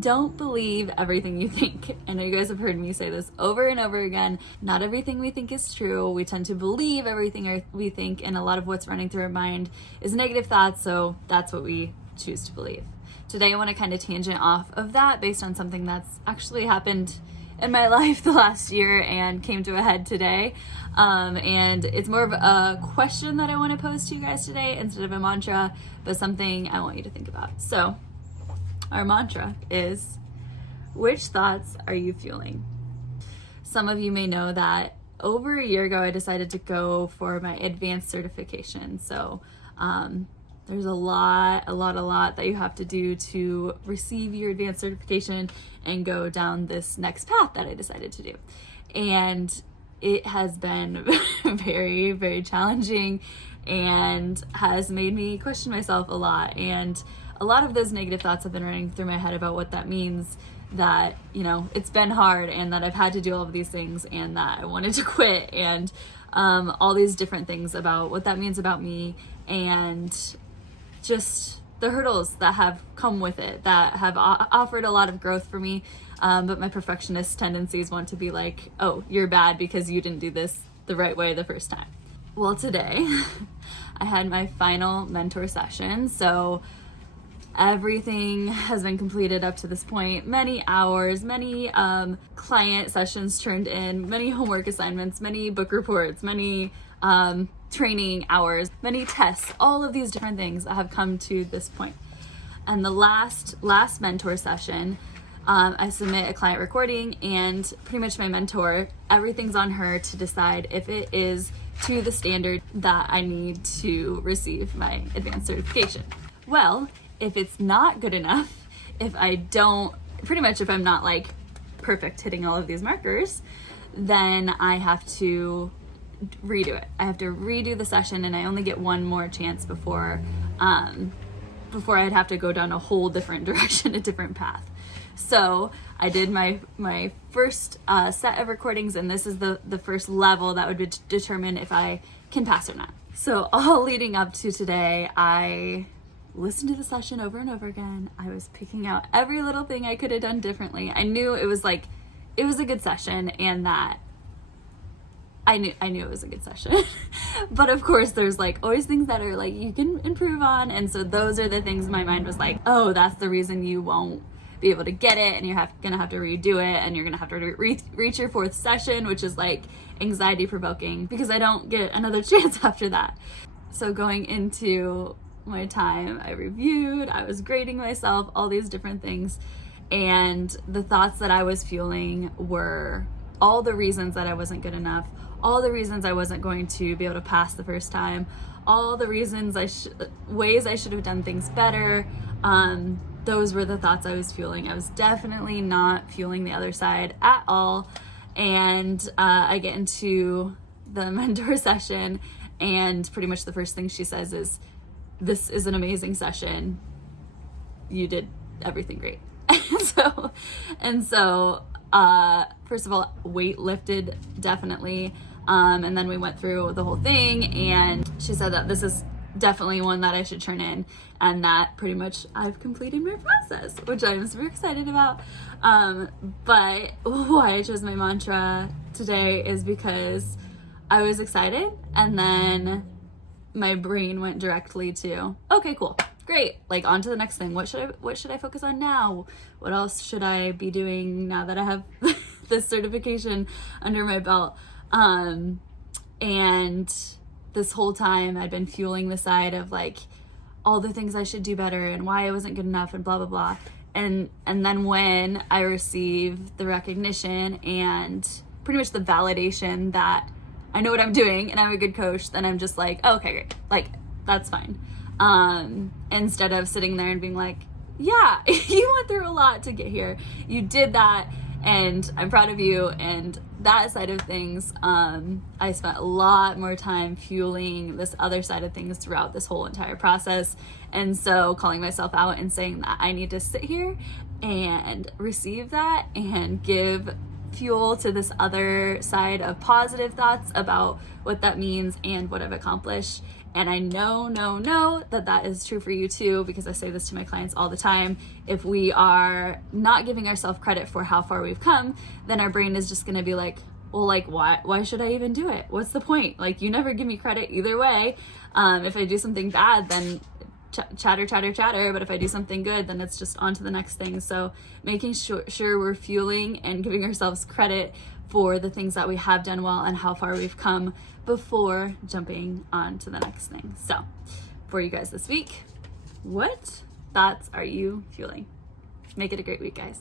Don't believe everything you think. I know you guys have heard me say this over and over again. Not everything we think is true. We tend to believe everything we think, and a lot of what's running through our mind is negative thoughts, so that's what we choose to believe. Today I want to kind of tangent off of that based on something that's actually happened in my life the last year and came to a head today. And it's more of a question that I want to pose to you guys today instead of a mantra, but something I want you to think about. So our mantra is, which thoughts are you fueling? Some of you may know that over a year ago, I decided to go for my advanced certification. So there's a lot that you have to do to receive your advanced certification and go down this next path that I decided to do. And it has been very, very challenging and has made me question myself a lot. And a lot of those negative thoughts have been running through my head about what that means, that, you know, it's been hard and that I've had to do all of these things and that I wanted to quit, and all these different things about what that means about me, and just the hurdles that have come with it that have offered a lot of growth for me. But my perfectionist tendencies want to be like, oh, you're bad because you didn't do this the right way the first time. Well, today I had my final mentor session. So everything has been completed up to this point. Many hours, many client sessions turned in, many homework assignments, many book reports, many training hours, many tests, all of these different things that have come to this point. And the last mentor session, I submit a client recording, and pretty much my mentor, everything's on her to decide if it is to the standard that I need to receive my advanced certification. Well, if it's not good enough, if I'm not like perfect hitting all of these markers, then I have to redo it. I have to redo the session, and I only get one more chance before I'd have to go down a whole different direction, a different path. So I did my first set of recordings, and this is the first level that would determine if I can pass or not. So all leading up to today, I listened to the session over and over again. I was picking out every little thing I could have done differently. I knew it was a good session, and that I knew it was a good session. But of course there's like always things that are like you can improve on, and so those are the things my mind was like, oh, that's the reason you won't be able to get it, and you're gonna have to redo it, and you're gonna have to reach your fourth session, which is like anxiety provoking because I don't get another chance after that. So going into my time, I reviewed, I was grading myself, all these different things, and the thoughts that I was fueling were all the reasons that I wasn't good enough, all the reasons I wasn't going to be able to pass the first time, all the reasons ways I should have done things better. Those were the thoughts I was fueling. I was definitely not fueling the other side at all. And I get into the mentor session, and pretty much the first thing she says is, this is an amazing session. You did everything great. and so first of all, weight lifted, definitely. And then we went through the whole thing, and she said that this is definitely one that I should turn in, and that pretty much I've completed my process, which I'm super excited about. But why I chose my mantra today is because I was excited, and then my brain went directly to, okay, cool, great, like on to the next thing. What should I focus on now? What else should I be doing now that I have this certification under my belt? And this whole time I'd been fueling the side of like all the things I should do better and why I wasn't good enough and blah, blah, blah. And then when I received the recognition and pretty much the validation that I know what I'm doing and I'm a good coach, then I'm just like, oh, okay, great. Like, that's fine. Instead of sitting there and being like, yeah, you went through a lot to get here. You did that, and I'm proud of you. And that side of things, I spent a lot more time fueling this other side of things throughout this whole entire process. And so calling myself out and saying that I need to sit here and receive that and give fuel to this other side of positive thoughts about what that means and what I've accomplished. And I know that is true for you too, because I say this to my clients all the time. If we are not giving ourselves credit for how far we've come, then our brain is just going to be like, well, like, why should I even do it? What's the point? Like, you never give me credit either way. If I do something bad, then chatter. But if I do something good, then it's just on to the next thing. So making sure we're fueling and giving ourselves credit for the things that we have done well and how far we've come before jumping on to the next thing. So for you guys this week, what thoughts are you fueling? Make it a great week, guys.